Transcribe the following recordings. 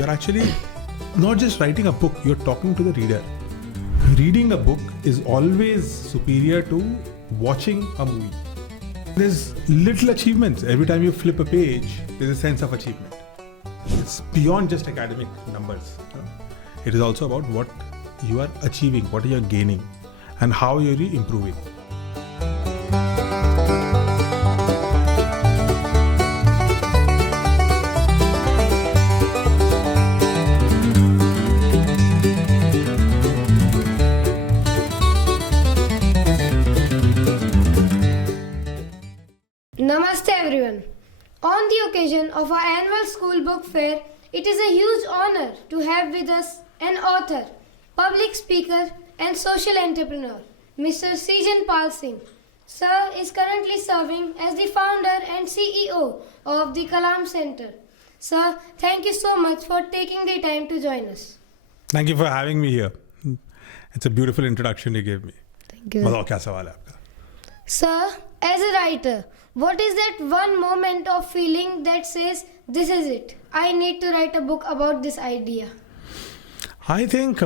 you're actually not just writing a book, you're talking to the reader. Reading a book is always superior to watching a movie. There's little achievements. Every time you flip a page, there's a sense of achievement. It's beyond just academic numbers. It is also about what you are achieving, what you are gaining, and how you're improving. Namaste everyone. On the occasion of our annual school book fair, it is a huge honor to have with us an author, public speaker and social entrepreneur, Mr. Srijan Pal Singh. Sir is currently serving as the founder and CEO of the Kalam Center. Sir, thank you so much for taking the time to join us. Thank you for having me here. It's a beautiful introduction you gave me. Thank you. बताओ क्या सवाल है आपका? Sir, as a writer, what is that one moment of feeling that says, this is it, I need to write a book about this idea? I think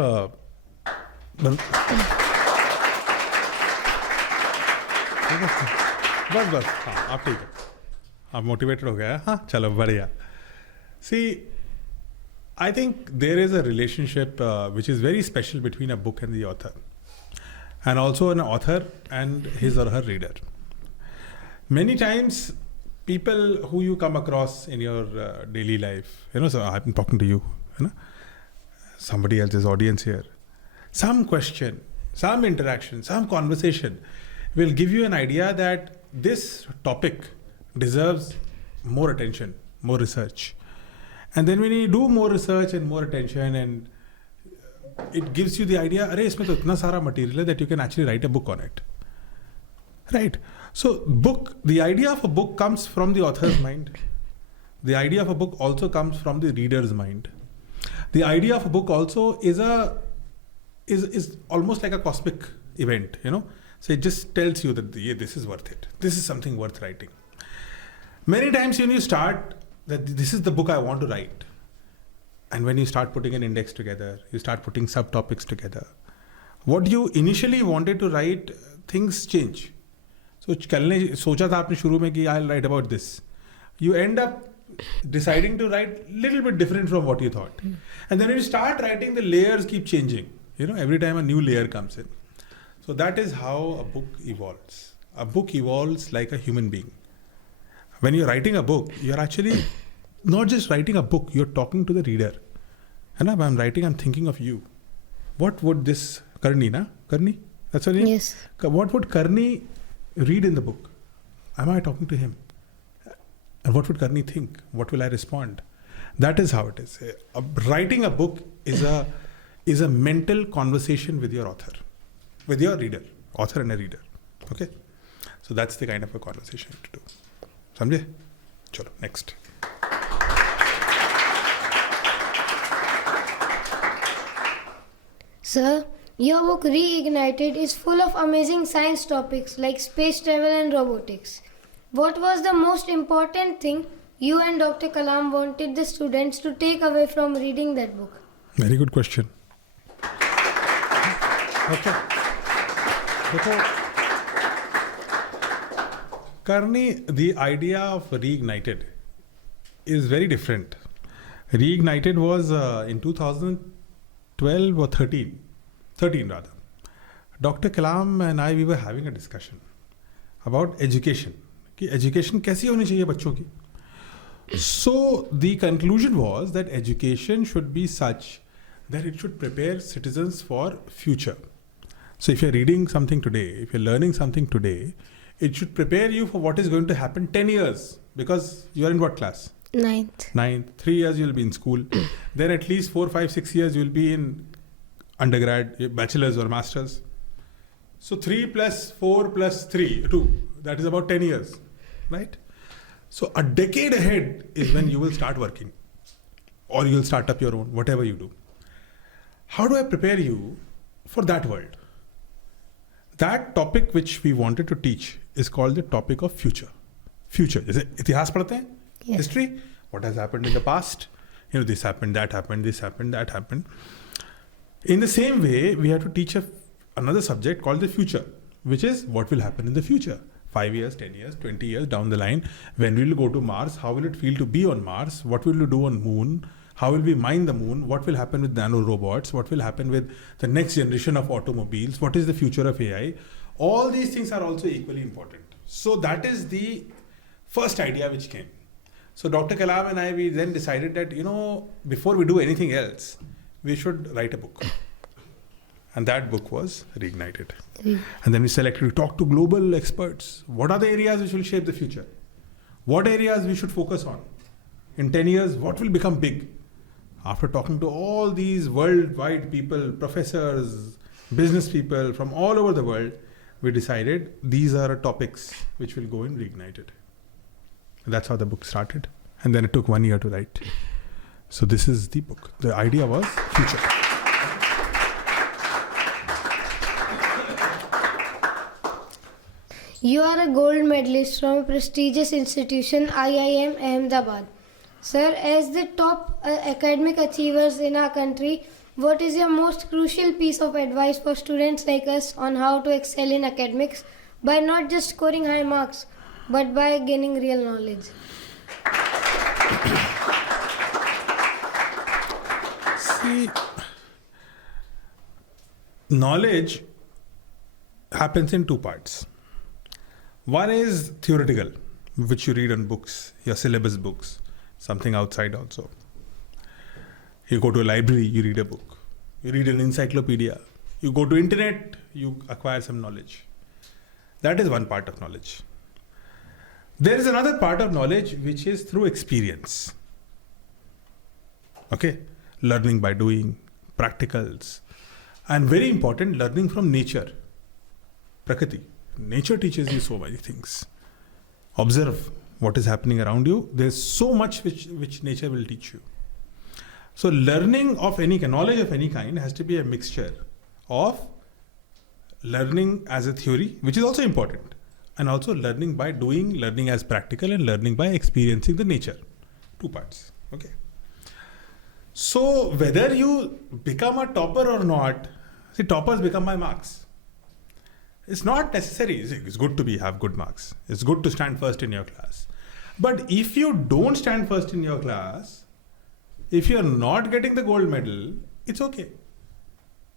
बस हाँ आप ठीक है आप मोटिवेटेड हो गया हाँ चलो बढ़िया See, I think there is a relationship which is very special between a book and the author, and also an author and his or her reader. Many times, people who you come across in your daily life, so I'm talking to you, somebody else's audience here, some question, some interaction, some conversation will give you an idea that this topic deserves more attention, more research. And then when you do more research and more attention, and it gives you the idea, अरे इसमें तो इतना सारा material है that you can actually write a book on it. Right? So the idea of a book comes from the author's mind. The idea of a book also comes from the reader's mind. The idea of a book also is almost like a cosmic event, So it just tells you that this is worth it. This is something worth writing. Many times when you start that this is the book I want to write, and when you start putting an index together, you start putting subtopics together, what you initially wanted to write, things change. So सोचा था आपने शुरू में कि I'll write about this. You end up deciding to write little bit different from what you thought. And then when you start writing, the layers keep changing. Every time a new layer comes in. So that is how a book evolves. A book evolves like a human being. When you're writing a book, you're actually not just writing a book, you're talking to the reader. And I'm writing, I'm thinking of you. What would this Karni, na? Karni? That's her name? Yes. What would Karni read in the book? Am I talking to him? And what would Karni think? What will I respond? That is how it is. Writing a book is a mental conversation with your author, with your reader, author and a reader. Okay? So that's the kind of a conversation to do. समझे? चलो next. Sir, your book Reignited is full of amazing science topics like space travel and robotics. What was the most important thing you and Dr. Kalam wanted the students to take away from reading that book? Very good question. Okay. Karni, the idea of Reignited is very different. Reignited was in 2012 or 13 rather. Dr. Kalam and I, we were having a discussion about education. कि education कैसी होनी चाहिए बच्चों की? So the conclusion was that education should be such that it should prepare citizens for future. So if you're reading something today, if you're learning something today, it should prepare you for what is going to happen 10 years. Because you are in what class? Ninth. 3 years you'll be in school. Then at least 4, 5, 6 years you'll be in undergrad, bachelor's or master's. So 3 plus 4 plus 3, 2. That is about 10 years. Right? So a decade ahead is when you will start working. Or you'll start up your own, whatever you do. How do I prepare you for that world? That topic which we wanted to teach is called the topic of future. Future. जैसे इतिहास पढ़ते हैं? Yes. History. What has happened in the past? This happened, that happened, this happened, that happened. In the same way, we have to teach another subject called the future, which is what will happen in the future. 5 years, 10 years, 20 years down the line. When will you go to Mars? How will it feel to be on Mars? What will you do on Moon? How will we mine the moon? What will happen with nano robots? What will happen with the next generation of automobiles? What is the future of AI? All these things are also equally important. So that is the first idea which came. So Dr. Kalam and I, we then decided that, before we do anything else, we should write a book. And that book was Reignited. And then we selected, we talked to global experts. What are the areas which will shape the future? What areas we should focus on? In 10 years, what will become big? After talking to all these worldwide people, professors, business people from all over the world, we decided these are topics which will go in Reignited. That's how the book started. And then it took 1 year to write. So this is the book. The idea was future. You are a gold medalist from a prestigious institution, IIM Ahmedabad. Sir, as the top academic achievers in our country, what is your most crucial piece of advice for students like us on how to excel in academics by not just scoring high marks, but by gaining real knowledge? See, knowledge happens in two parts. One is theoretical, which you read on books, your syllabus books, something outside also. You go to a library, you read a book. You read an encyclopedia. You go to internet, you acquire some knowledge. That is one part of knowledge. There is another part of knowledge which is through experience. Okay? Learning by doing, practicals. And very important, learning from nature. Prakriti. Nature teaches you so many things. Observe what is happening around you. There's so much which nature will teach you. So learning of knowledge of any kind has to be a mixture of learning as a theory, which is also important, and also learning by doing, learning as practical, and learning by experiencing the nature. Two parts. Okay. So whether you become a topper or not, see, toppers become by marks. It's not necessary. It's good to have good marks. It's good to stand first in your class. But if you don't stand first in your class, if you're not getting the gold medal, it's okay.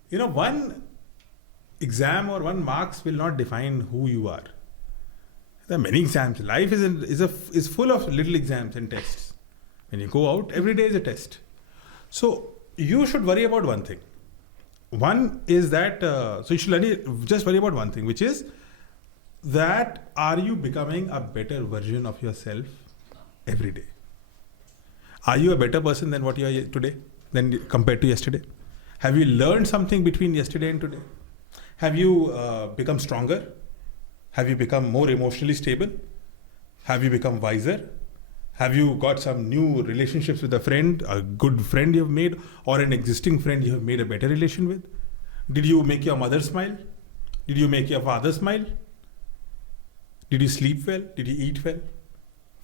One exam or one marks will not define who you are. There are many exams. Life is full of little exams and tests. When you go out, every day is a test. So you should worry about one thing. One is that, so you should just worry about one thing, which is that are you becoming a better version of yourself every day? Are you a better person than what you are today, than compared to yesterday? Have you learned something between yesterday and today? Have you become stronger? Have you become more emotionally stable? Have you become wiser? Have you got some new relationships with a good friend you have made, or an existing friend you have made a better relation with? Did you make your mother smile? Did you make your father smile? Did you sleep well? Did you eat well?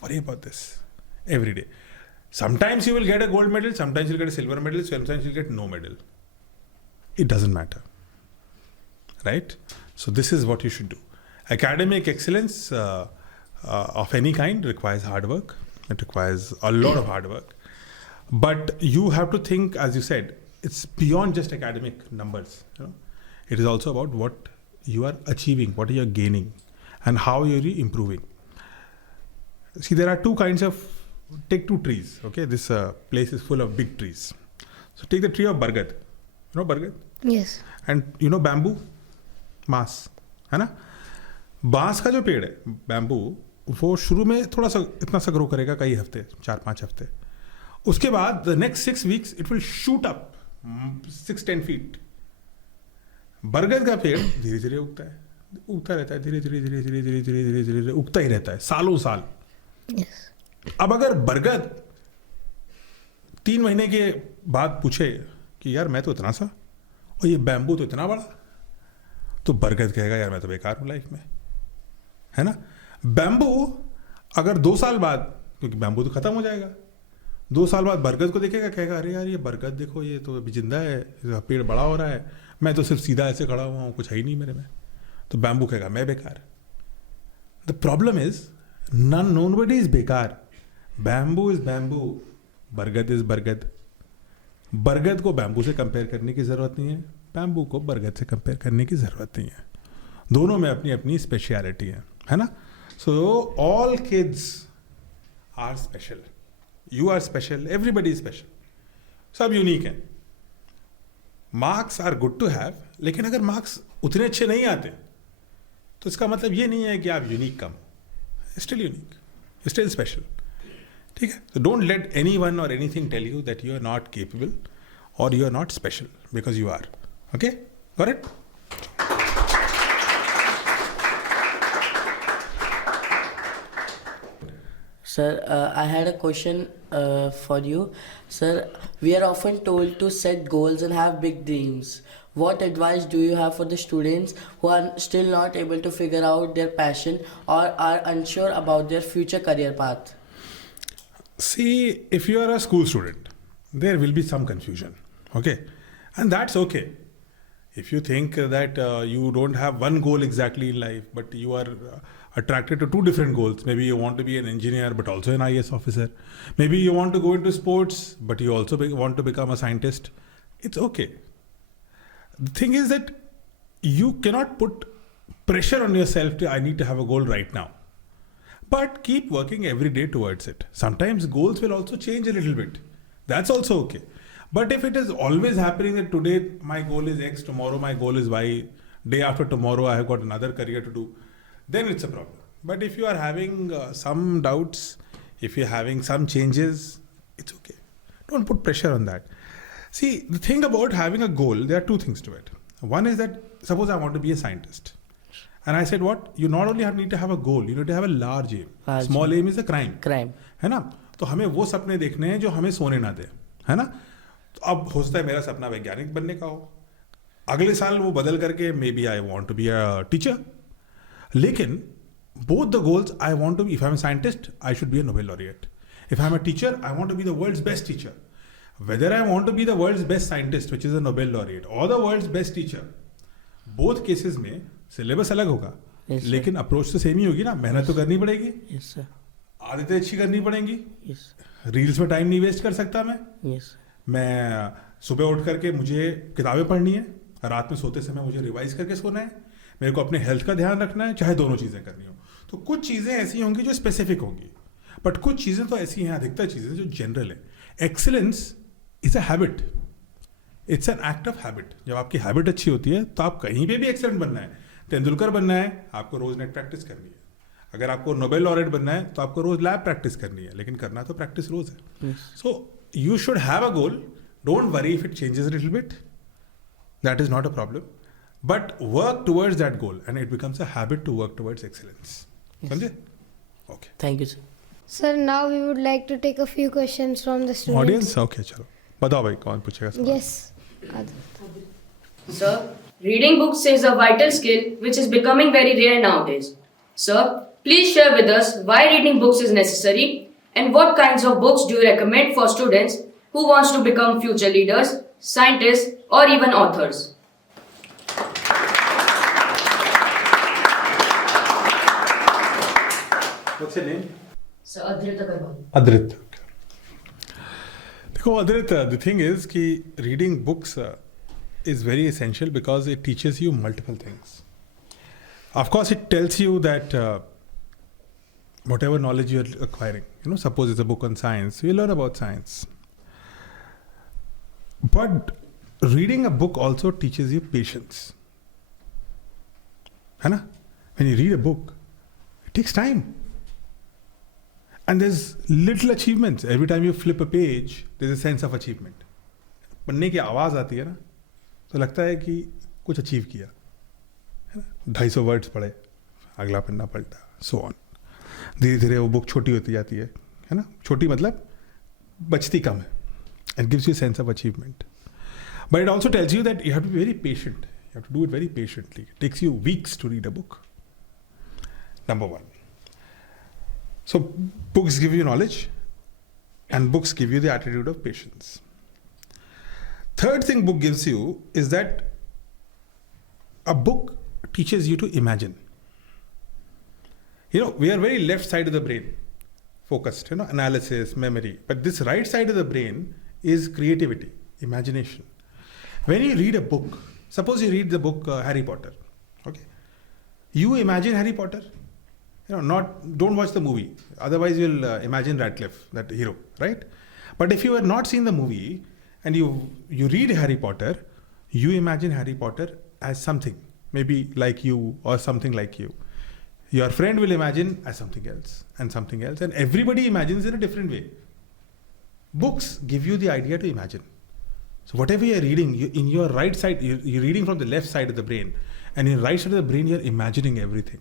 Worry about this every day. Sometimes you will get a gold medal, sometimes you'll get a silver medal, sometimes you'll get no medal. It doesn't matter. Right? So this is what you should do. Academic excellence of any kind requires hard work. It requires a lot of hard work. But you have to think, as you said, it's beyond just academic numbers. It is also about what you are achieving, what you are gaining, and how you are improving. See, there are two kinds of, take two trees. Okay, this place is full of big trees. So take the tree of Bargad. You know Bargad? Yes. And you know bamboo? Maas. है ना? बांस का जो पेड़ है, bamboo, वो शुरू में थोड़ा सा इतना सा ग्रो करेगा, कई हफ्ते, 4-5 हफ्ते. उसके बाद the next 6 weeks it will shoot up 6-10 feet. बरगद का पेड़ धीरे धीरे उगता रहता है, धीरे धीरे उगता ही रहता है, सालों साल. अब अगर बरगद 3 महीने के बाद पूछे कि यार मैं तो इतना सा और ये बैम्बू तो इतना बड़ा, तो बरगद कहेगा यार मैं तो बेकार हूं लाइफ में, है ना. बैम्बू अगर 2 साल बाद, क्योंकि बैम्बू तो खत्म हो जाएगा, 2 साल बाद बरगद को देखेगा, कहेगा अरे यार ये बरगद देखो, ये तो अभी जिंदा है, इसका पेड़ बड़ा हो रहा है, मैं तो सिर्फ सीधा ऐसे खड़ा हुआ हूँ, कुछ है ही नहीं मेरे में। तो बैम्बू कहेगा मैं बेकार। The problem is nobody is बेकार, बैम्बू इज बैम्बू, बरगद इज बरगद। बरगद को बैम्बू से कंपेयर करने की ज़रूरत नहीं है, बैम्बू को बरगद से कंपेयर करने की ज़रूरत नहीं है। दोनों में अपनी अपनी स्पेशलिटी है ना। So all kids are special, you are special, everybody is special, सब यूनिक हैं। Marks are good to have, लेकिन अगर मार्क्स उतने अच्छे नहीं आते तो इसका मतलब ये नहीं है कि आप यूनिक कम, स्टिल यूनिक, स्टिल स्पेशल। ठीक है, so don't let anyone or anything tell you that you are not capable or you are not special, because you are. Okay, got it? Sir, I had a question for you. Sir, we are often told to set goals and have big dreams. What advice do you have for the students who are still not able to figure out their passion or are unsure about their future career path? See, if you are a school student, there will be some confusion, okay? And that's okay. If you think that you don't have one goal exactly in life, but you are attracted to 2 different goals, maybe you want to be an engineer but also an IAS officer, maybe you want to go into sports but you also want to become a scientist, it's okay. The thing is that you cannot put pressure on yourself to, I need to have a goal right now. But keep working every day towards it. Sometimes goals will also change a little bit. That's also okay. But if it is always happening that today my goal is X, tomorrow my goal is Y, day after tomorrow I have got another career to do, then it's a problem. But if you are having some doubts, if you're having some changes, it's okay. Don't put pressure on that. See, the thing about having a goal, there are 2 things to it. One is that, suppose I want to be a scientist. And I said, what? You not only need to have a goal, you need to have a large aim. Small aim is a crime. है ना? तो हमें वो सपने देखने हैं जो हमें सोने ना दे, है ना? तो अब हो सकता है मेरा सपना वैज्ञानिक बनने का हो, अगले साल वो बदल करके maybe I want to be a teacher. लेकिन both the goals, I want to be, if I'm a scientist, I should be a Nobel laureate. If I'm a teacher, I want to be the world's best teacher. Whether I want to be the world's best scientist, which is a Nobel laureate, or the world's best teacher, both cases में syllabus अलग होगा, लेकिन approach तो same ही होगी ना। मेहनत तो करनी पड़ेगी, आदतें अच्छी करनी पड़ेंगी, रील्स में टाइम नहीं वेस्ट कर सकता मैं सुबह उठ करके मुझे किताबें पढ़नी है, रात में सोते समय मुझे रिवाइज करके सोना है, मेरे को अपने हेल्थ का ध्यान रखना है, चाहे दोनों चीज़ें करनी हो। तो कुछ चीज़ें ऐसी होंगी जो स्पेसिफिक होंगी, बट कुछ चीज़ें तो ऐसी हैं, अधिकतर चीज़ें जो जनरल है। Excellence is a habit, it's an act of habit. जब आपकी हैबिट अच्छी होती है तो आप कहीं पे भी एक्सीलेंट बनना है, तेंदुलकर बनना है, आपको रोज नेट प्रैक्टिस करनी है। अगर आपको नोबेल लॉरेट बनना है तो आपको रोज लैब प्रैक्टिस करनी है, लेकिन करना तो प्रैक्टिस रोज है। So you should have a goal, don't worry if it changes a little bit, that is not a problem, but work towards that goal and it becomes a habit to work towards excellence. समझे? Okay, thank you sir. Sir, now we would like to take a few questions from the students. Audience, okay, चलो बताओ भाई कौन पूछेगा सवाल? Yes. Sir, reading books is a vital skill which is becoming very rare nowadays. Sir, please share with us why reading books is necessary and what kinds of books do you recommend for students who wants to become future leaders, scientists or even authors? What's your name? Sir, Adrita Karwal. Adrit. देखो Adrit, the thing is कि reading books is very essential because it teaches you multiple things. Of course, it tells you that whatever knowledge you're acquiring, suppose it's a book on science, you learn about science. But reading a book also teaches you patience. है ना? When you read a book, it takes time. And there's little achievements. Every time you flip a page, there's a sense of achievement. पढ़ने की आवाज़ आती है ना, तो लगता है कि कुछ अचीव किया, है ना? 250 वर्ड्स पढ़े, अगला पन्ना पलटा, सो ऑन। धीरे धीरे वो बुक छोटी होती जाती है ना? छोटी मतलब बचती कम है. It gives you a sense of achievement. But it also tells you that you have to be very patient. You have to do it very patiently. It takes you weeks to read a book. Number one. So books give you knowledge. And books give you the attitude of patience. Third thing book gives you is that a book teaches you to imagine. We are very left side of the brain focused, analysis, memory. But this right side of the brain is creativity, imagination. When you read a book, suppose you read the book Harry Potter, okay? You imagine Harry Potter. Don't watch the movie. Otherwise you'll imagine Radcliffe, that hero, right? But if you have not seen the movie and you read Harry Potter, you imagine Harry Potter as something, maybe like you or something like you. Your friend will imagine as something else, and everybody imagines in a different way. Books give you the idea to imagine. So whatever you're reading, in your right side, you're reading from the left side of the brain, and in the right side of the brain, you're imagining everything.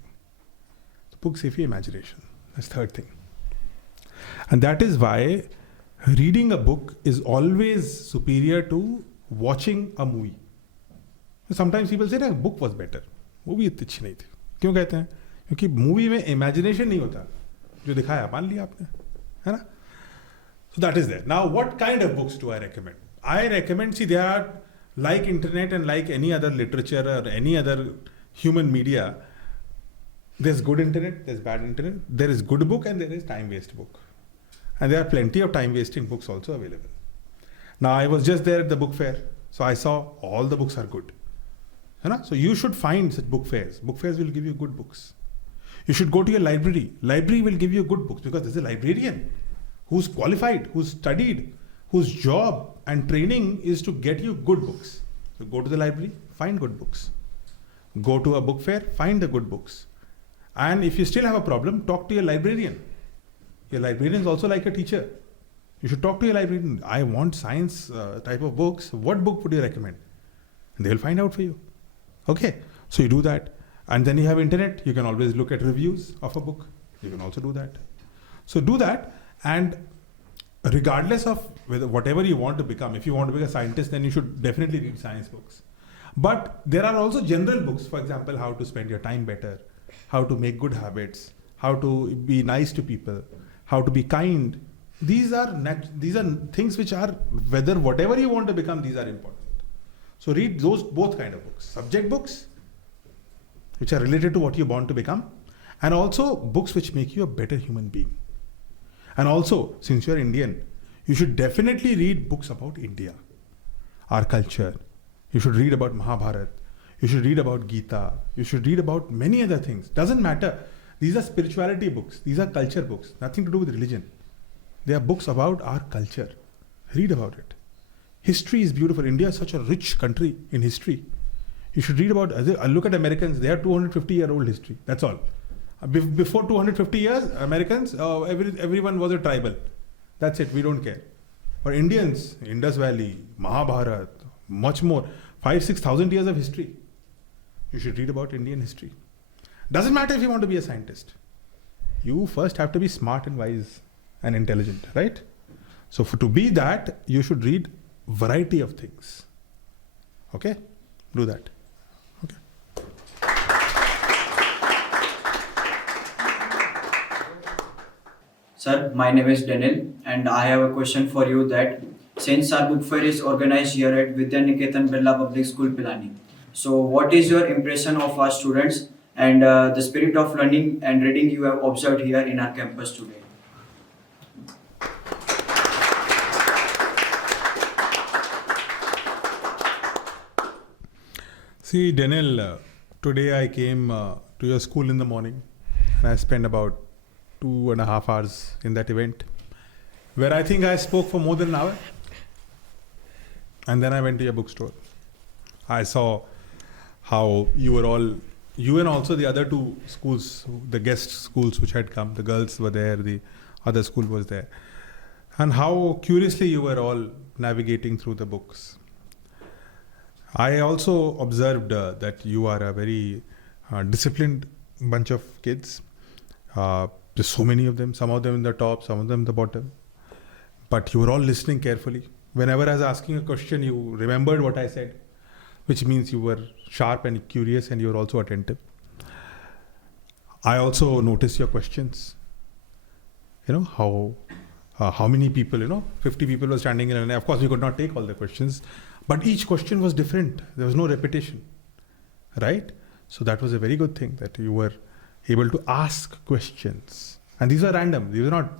So books give you imagination. That's the third thing. And that is why reading a book is always superior to watching a movie. Sometimes people say, "No, book was better. Movie इतनी अच्छी नहीं थी." क्यों कहते हैं? क्योंकि movie में imagination नहीं होता, जो दिखाया मान लिया आपने, है ना? So that is there. Now, what kind of books do I recommend? I recommend, see, there are, like internet and like any other literature or any other human media, there's good internet, there's bad internet, there is good book and there is time waste book. And there are plenty of time wasting books also available. Now, I was just there at the book fair, so I saw all the books are good. So you should find such book fairs. Book fairs will give you good books. You should go to your library. Library will give you good books because there's a librarian who's qualified, who's studied, whose job and training is to get you good books. So go to the library, find good books. Go to a book fair, find the good books. And if you still have a problem, talk to your librarian. Your librarian is also like a teacher. You should talk to your librarian. I want science type of books. What book would you recommend? And they'll find out for you. Okay, so you do that. And then you have internet. You can always look at reviews of a book. You can also do that. So do that. And regardless of whatever you want to become, if you want to be a scientist, then you should definitely read science books. But there are also general books, for example, how to spend your time better, how to make good habits, how to be nice to people, how to be kind. These are things which are, whatever you want to become, these are important. So read those both kind of books. Subject books, which are related to what you want to become, and also books which make you a better human being. And also, since you're Indian, you should definitely read books about India, our culture. You should read about Mahabharata. You should read about Gita. You should read about many other things. Doesn't matter. These are spirituality books. These are culture books. Nothing to do with religion. They are books about our culture. Read about it. History is beautiful. India is such a rich country in history. You should read about, look at Americans. They have 250-year-old history. That's all. Before 250 years, Americans, everyone was a tribal. That's it. We don't care. For Indians, Indus Valley, Mahabharata, much more. 5,000-6,000 years of history. You should read about Indian history. Doesn't matter if you want to be a scientist. You first have to be smart and wise and intelligent, right? So to be that, you should read variety of things. Okay? Do that. Okay. Sir, my name is Daniel and I have a question for you that since our book fair is organized here at Vidya Niketan Birla Public School, Pilani. So what is your impression of our students and the spirit of learning and reading you have observed here in our campus today? See, Daniel, today I came to your school in the morning and I spent about 2.5 hours in that event where I think I spoke for more than an hour. And then I went to your bookstore. I saw how you and also the other two schools, the guest schools which had come, the girls were there, the other school was there. And how curiously you were all navigating through the books. I also observed that you are a very disciplined bunch of kids. There's so many of them, some of them in the top, some of them in the bottom. But you were all listening carefully. Whenever I was asking a question, you remembered what I said, which means you were sharp and curious and you were also attentive. I also noticed your questions. How how many people, 50 people were standing in, and of course we could not take all the questions, but each question was different. There was no repetition, right? So that was a very good thing, that you were able to ask questions, and these are random. These are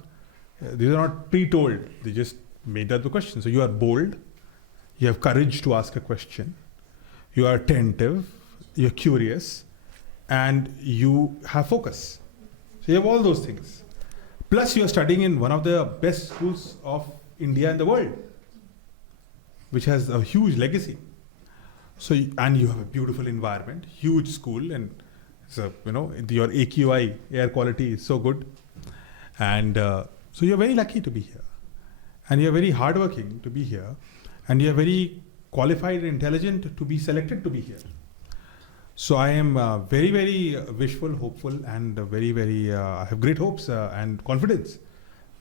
not pre-told. They just made up the question. So you are bold, you have courage to ask a question, you are attentive, you're curious, and you have focus. So you have all those things. Plus you are studying in one of the best schools of India and the world, which has a huge legacy. So, and you have a beautiful environment, huge school, and so, your AQI, air quality is so good. And so you're very lucky to be here. And you're very hardworking to be here. And you're very qualified and intelligent to be selected to be here. So I am very, very wishful, hopeful, and I have great hopes and confidence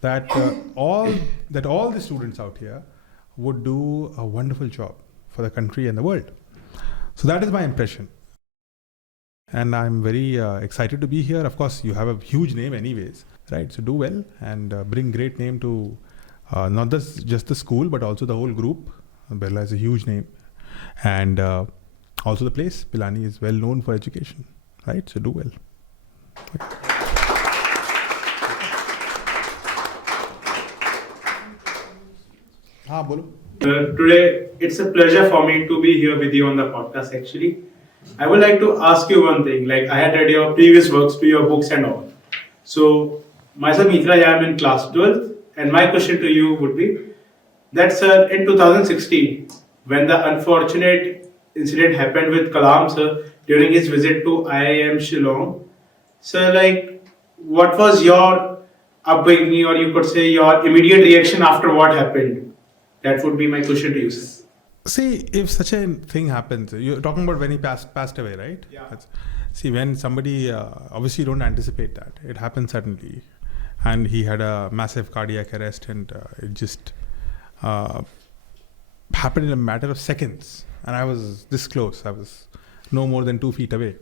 that all the students out here would do a wonderful job for the country and the world. So that is my impression. And I'm very excited to be here. Of course, you have a huge name anyways, right? So do well and bring great name to not just the school, but also the whole group. Birla is a huge name. And also the place, Pilani, is well known for education, right? So do well. Today, it's a pleasure for me to be here with you on the podcast actually. I would like to ask you one thing, like I had read your previous works to your books and all. So, myself Mitra, I am in class 12th, and my question to you would be that, sir, in 2016, when the unfortunate incident happened with Kalam, sir, during his visit to IIM Shillong, sir, like, what was your upbringing, or you could say your immediate reaction after what happened? That would be my question to you, sir. See, if such a thing happens, you're talking about when he passed away, right? Yeah. See, when somebody, obviously you don't anticipate that. It happens suddenly. And he had a massive cardiac arrest, and it just happened in a matter of seconds. And I was this close. I was no more than 2 feet away.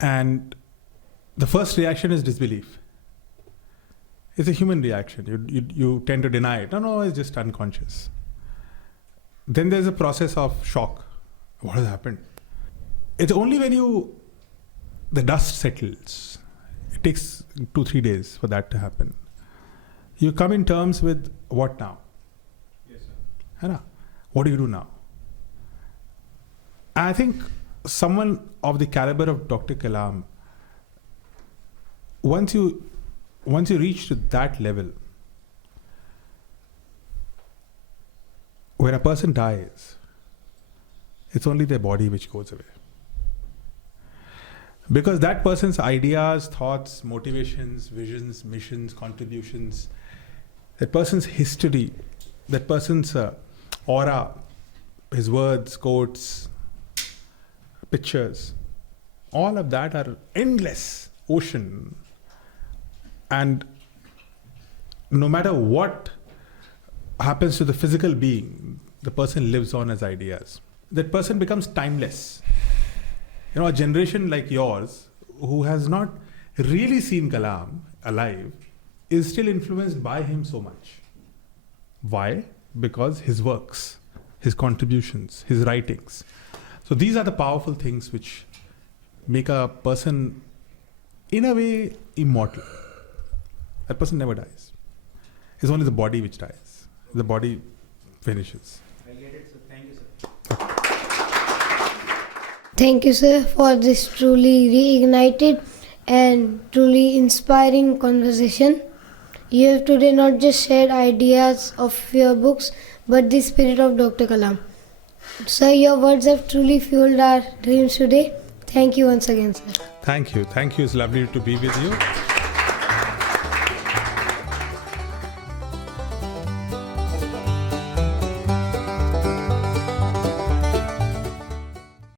And the first reaction is disbelief. It's a human reaction. You tend to deny it. No, it's just unconscious. Then there's a process of shock. What has happened? It's only when the dust settles. It takes 2-3 days for that to happen. You come in terms with what now? Yes, sir. What do you do now? I think someone of the caliber of Dr. Kalam, once you reach to that level, when a person dies, it's only their body which goes away. Because that person's ideas, thoughts, motivations, visions, missions, contributions, that person's history, that person's aura, his words, quotes, pictures, all of that are endless ocean. And no matter what happens to the physical being, the person lives on as ideas. That person becomes timeless. A generation like yours, who has not really seen Kalam alive, is still influenced by him so much. Why? Because his works, his contributions, his writings. So these are the powerful things which make a person, in a way, immortal. That person never dies. It's only the body which dies. The body finishes. I get it, sir. Thank you, sir. Thank you, sir, for this truly reignited and truly inspiring conversation. You have today not just shared ideas of your books, but the spirit of Dr. Kalam. Sir, your words have truly fueled our dreams today. Thank you once again, sir. Thank you. It's lovely to be with you.